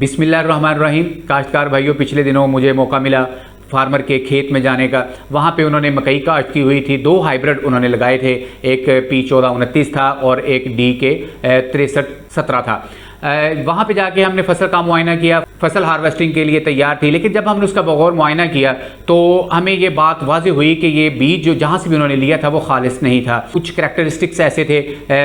बिस्मिल्लाहिर्रहमानिर्रहीम। काश्तकार भाइयों, पिछले दिनों मुझे मौका मिला फार्मर के खेत में जाने का। वहाँ पे उन्होंने मकई काश्त की हुई थी। दो हाइब्रिड उन्होंने लगाए थे, एक P1429 था और एक DK 6317 था। वहाँ पे जाके हमने फसल का मुआयना किया। फसल हार्वेस्टिंग के लिए तैयार थी, लेकिन जब हमने उसका बगौर मुआयना किया तो हमें ये बात वाज़ेह हुई कि ये बीज जो जहाँ से भी उन्होंने लिया था वो खालिस नहीं था। कुछ करैक्टरिस्टिक्स ऐसे थे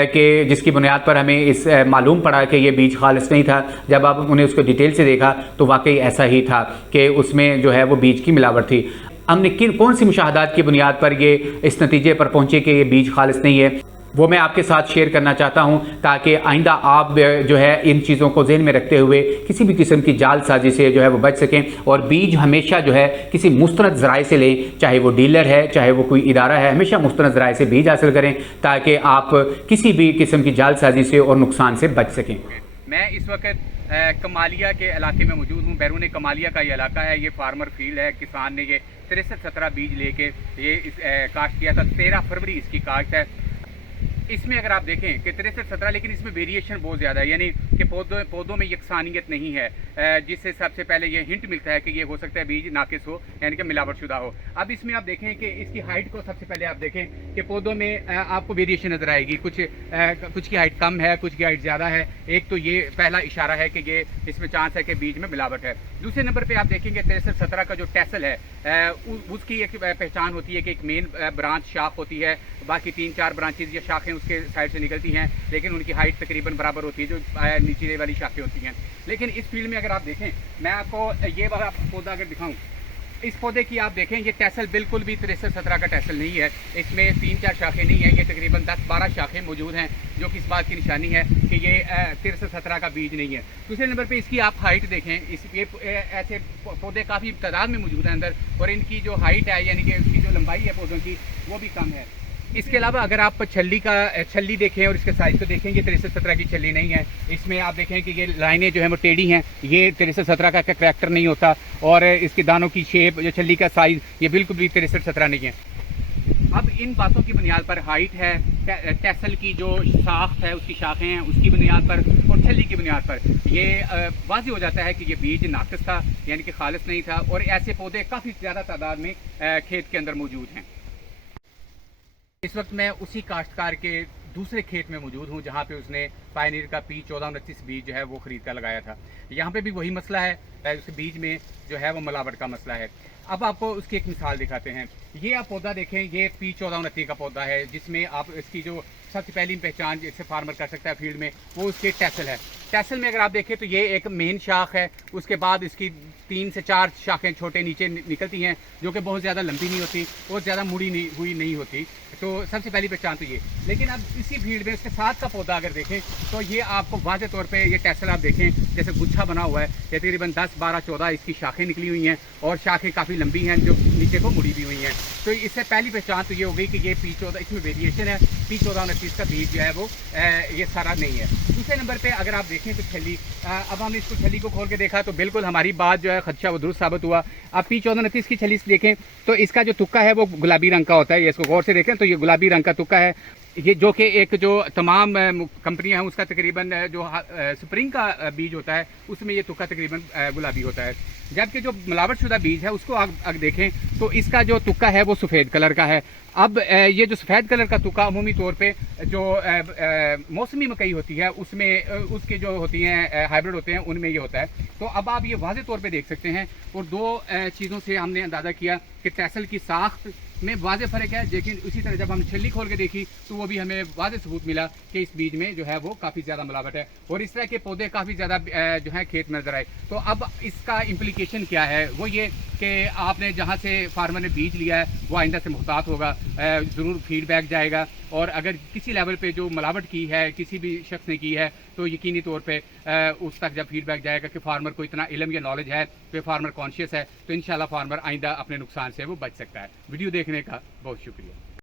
कि जिसकी बुनियाद पर हमें इस मालूम पड़ा कि ये बीज खालिस नहीं था। जब आप उन्हें उसको डिटेल से देखा तो वाकई ऐसा ही था कि उसमें जो है वो बीज की मिलावट थी। हमने कौन सी मुशाहदात की बुनियाद पर ये इस नतीजे पर पहुँचे कि ये बीज खालिस नहीं है, वो मैं आपके साथ शेयर करना चाहता हूं, ताकि आइंदा आप जो है इन चीज़ों को ज़हन में रखते हुए किसी भी किस्म की जालसाजी से जो है वो बच सकें। और बीज हमेशा जो है किसी मुस्तनद ज़राए से लें, चाहे वो डीलर है चाहे वो कोई इदारा है, हमेशा मुस्तनद ज़राए से बीज हासिल करें ताकि आप किसी भी किस्म की जालसाजी से और नुकसान से बच सकें। मैं इस वक्त कमालिया के इलाके में मौजूद हूँ। बैरून कमालिया का ये इलाका है, ये फार्मर फील्ड है। किसान ने ये 6317 बीज लेके ये काश्त किया था। 13 फरवरी इसकी काश्त है। इसमें अगर आप देखें कि 6317, लेकिन इसमें वेरिएशन बहुत ज़्यादा है, यानी कि पौधों में यकसानियत नहीं है, जिससे सबसे पहले ये हिंट मिलता है कि ये हो सकता है बीज नाकिस हो, यानी कि मिलावट शुदा हो। अब इसमें आप देखें कि इसकी हाइट को सबसे पहले आप देखें कि पौधों में आपको वेरिएशन नज़र आएगी। कुछ की हाइट कम है, कुछ की हाइट ज़्यादा है। एक तो ये पहला इशारा है कि ये इसमें चांस है कि बीज में मिलावट है। दूसरे नंबर पर आप देखेंगे 6317 का जो टैसल है उसकी एक पहचान होती है कि एक मेन ब्रांच शाख होती है, बाकी 3-4 ब्रांचेज या शाखें उसके साइड से निकलती हैं, लेकिन उनकी हाइट तकरीबन बराबर होती है जो नीचे वाली शाखें होती हैं। लेकिन इस फील्ड में अगर आप देखें, मैं आपको ये वाला पौधा अगर दिखाऊं, इस पौधे की आप देखें, ये टैसल बिल्कुल भी 6317 का टैसल नहीं है। इसमें 3-4 शाखें नहीं है, ये तकरीबन 10-12 शाखें मौजूद हैं, जो कि इस बात की निशानी है कि ये 6317 का बीज नहीं है। दूसरे नंबर पे इसकी आप हाइट देखें, ये ऐसे पौधे काफ़ी तादाद में मौजूद हैं अंदर, और इनकी जो हाइट है यानी कि उसकी जो लंबाई है पौधों की वो भी कम है। इसके अलावा अगर आप छल्ली देखें और इसके साइज को देखें, ये 6317 की छल्ली नहीं है। इसमें आप देखें कि ये लाइनें जो है वो टेढ़ी हैं, ये 6317 का करैक्टर नहीं होता। और इसके दानों की शेप, जो छल्ली का साइज, ये बिल्कुल भी 6317 नहीं है। अब इन बातों की बुनियाद पर, हाइट है, टैसल की जो साख्त है, उसकी शाखें हैं, उसकी बुनियाद पर और छल्ली की बुनियाद पर ये वाज़ेह हो जाता है कि ये बीज नाकिस था, यानी कि खालिस नहीं था। और ऐसे पौधे काफ़ी ज़्यादा तादाद में खेत के अंदर मौजूद हैं। इस वक्त मैं उसी काश्तकार के दूसरे खेत में मौजूद हूँ जहाँ पे उसने पायनियर का P1429 बीज जो है वो ख़रीद कर लगाया था। यहाँ पे भी वही मसला है, उस बीज में जो है वो मिलावट का मसला है। अब आपको उसकी एक मिसाल दिखाते हैं। ये आप पौधा देखें, ये P1429 का पौधा है, जिसमें आप इसकी जो सबसे पहली पहचान जिससे फार्मर कर सकता है फील्ड में, वो उसके टैसल है। टैसल में अगर आप देखें तो ये एक मेन शाख है, उसके बाद इसकी 3 से 4 शाखें छोटे नीचे निकलती हैं, जो कि बहुत ज़्यादा लंबी नहीं होती, बहुत ज़्यादा मुड़ी हुई नहीं होती। तो सबसे पहली पहचान तो ये। लेकिन अब इसी फील्ड में उसके साथ का पौधा अगर देखें तो ये आपको वाज़ेह तौर पे ये टैसल आप देखें जैसे गुच्छा बना हुआ है, ये तकरीबन 10-12-14 इसकी शाखें निकली हुई हैं, और शाखें काफ़ी लंबी हैं जो नीचे को मुड़ी भी हुई हैं। तो इससे पहली पहचान तो ये हो गई कि ये P14, इसमें वेरिएशन है। P1429 का बीज जो है वो ये सारा नहीं है। दूसरे नंबर पर अगर आप देखें तो छल्ली, अब हमने इसको छल्ली को खोल के देखा तो बिल्कुल हमारी बात जो है खदशा वो दुरुस्त साबित हुआ। अब P1429 की छल्ली देखें तो इसका जो तुक्का है वो गुलाबी रंग का होता है। ये इसको गौर से देखें तो ये गुलाबी रंग का तुक्का है, ये जो कि एक जो तमाम कंपनियां हैं उसका तकरीबन जो स्प्रिंग का बीज होता है उसमें ये तुक्का तकरीबन गुलाबी होता है। जबकि जो मिलावट शुदा बीज है उसको अगर देखें तो इसका जो तुक्का है वो सफ़ेद कलर का है। अब ये जो सफ़ेद कलर का तुक्का अमूमी तौर पे जो मौसमी मकई होती है उसमें उसके जो होती हैं हाइब्रिड होते हैं उनमें ये होता है। तो अब आप ये वाज़ेह तौर पे देख सकते हैं। और दो चीज़ों से हमने अंदाज़ा किया कि टैसल की साख्त में वाज़ेह फ़र्क है, लेकिन उसी तरह जब हम छल्ली खोल के देखी तो वो भी हमें वाज़ेह सबूत मिला कि इस बीज में जो है वो काफ़ी ज़्यादा मिलावट है, और इस तरह के पौधे काफ़ी ज़्यादा जो है खेत में नजर आए। तो अब इसका इम्प्लीकेशन क्या है, वो ये कि आपने जहाँ से फार्मर ने बीज लिया है वो आइंदा से मुहतात होगा, ज़रूर फीडबैक जाएगा। और अगर किसी लेवल पे जो मिलावट की है किसी भी शख्स ने की है तो यकीनी तौर पे उस तक जब फीडबैक जाएगा कि फार्मर को इतना इल्म या नॉलेज है, तो फार्मर कॉन्शियस है, तो इंशाल्लाह फार्मर आइंदा अपने नुकसान से वो बच सकता है। वीडियो देखने का बहुत शुक्रिया।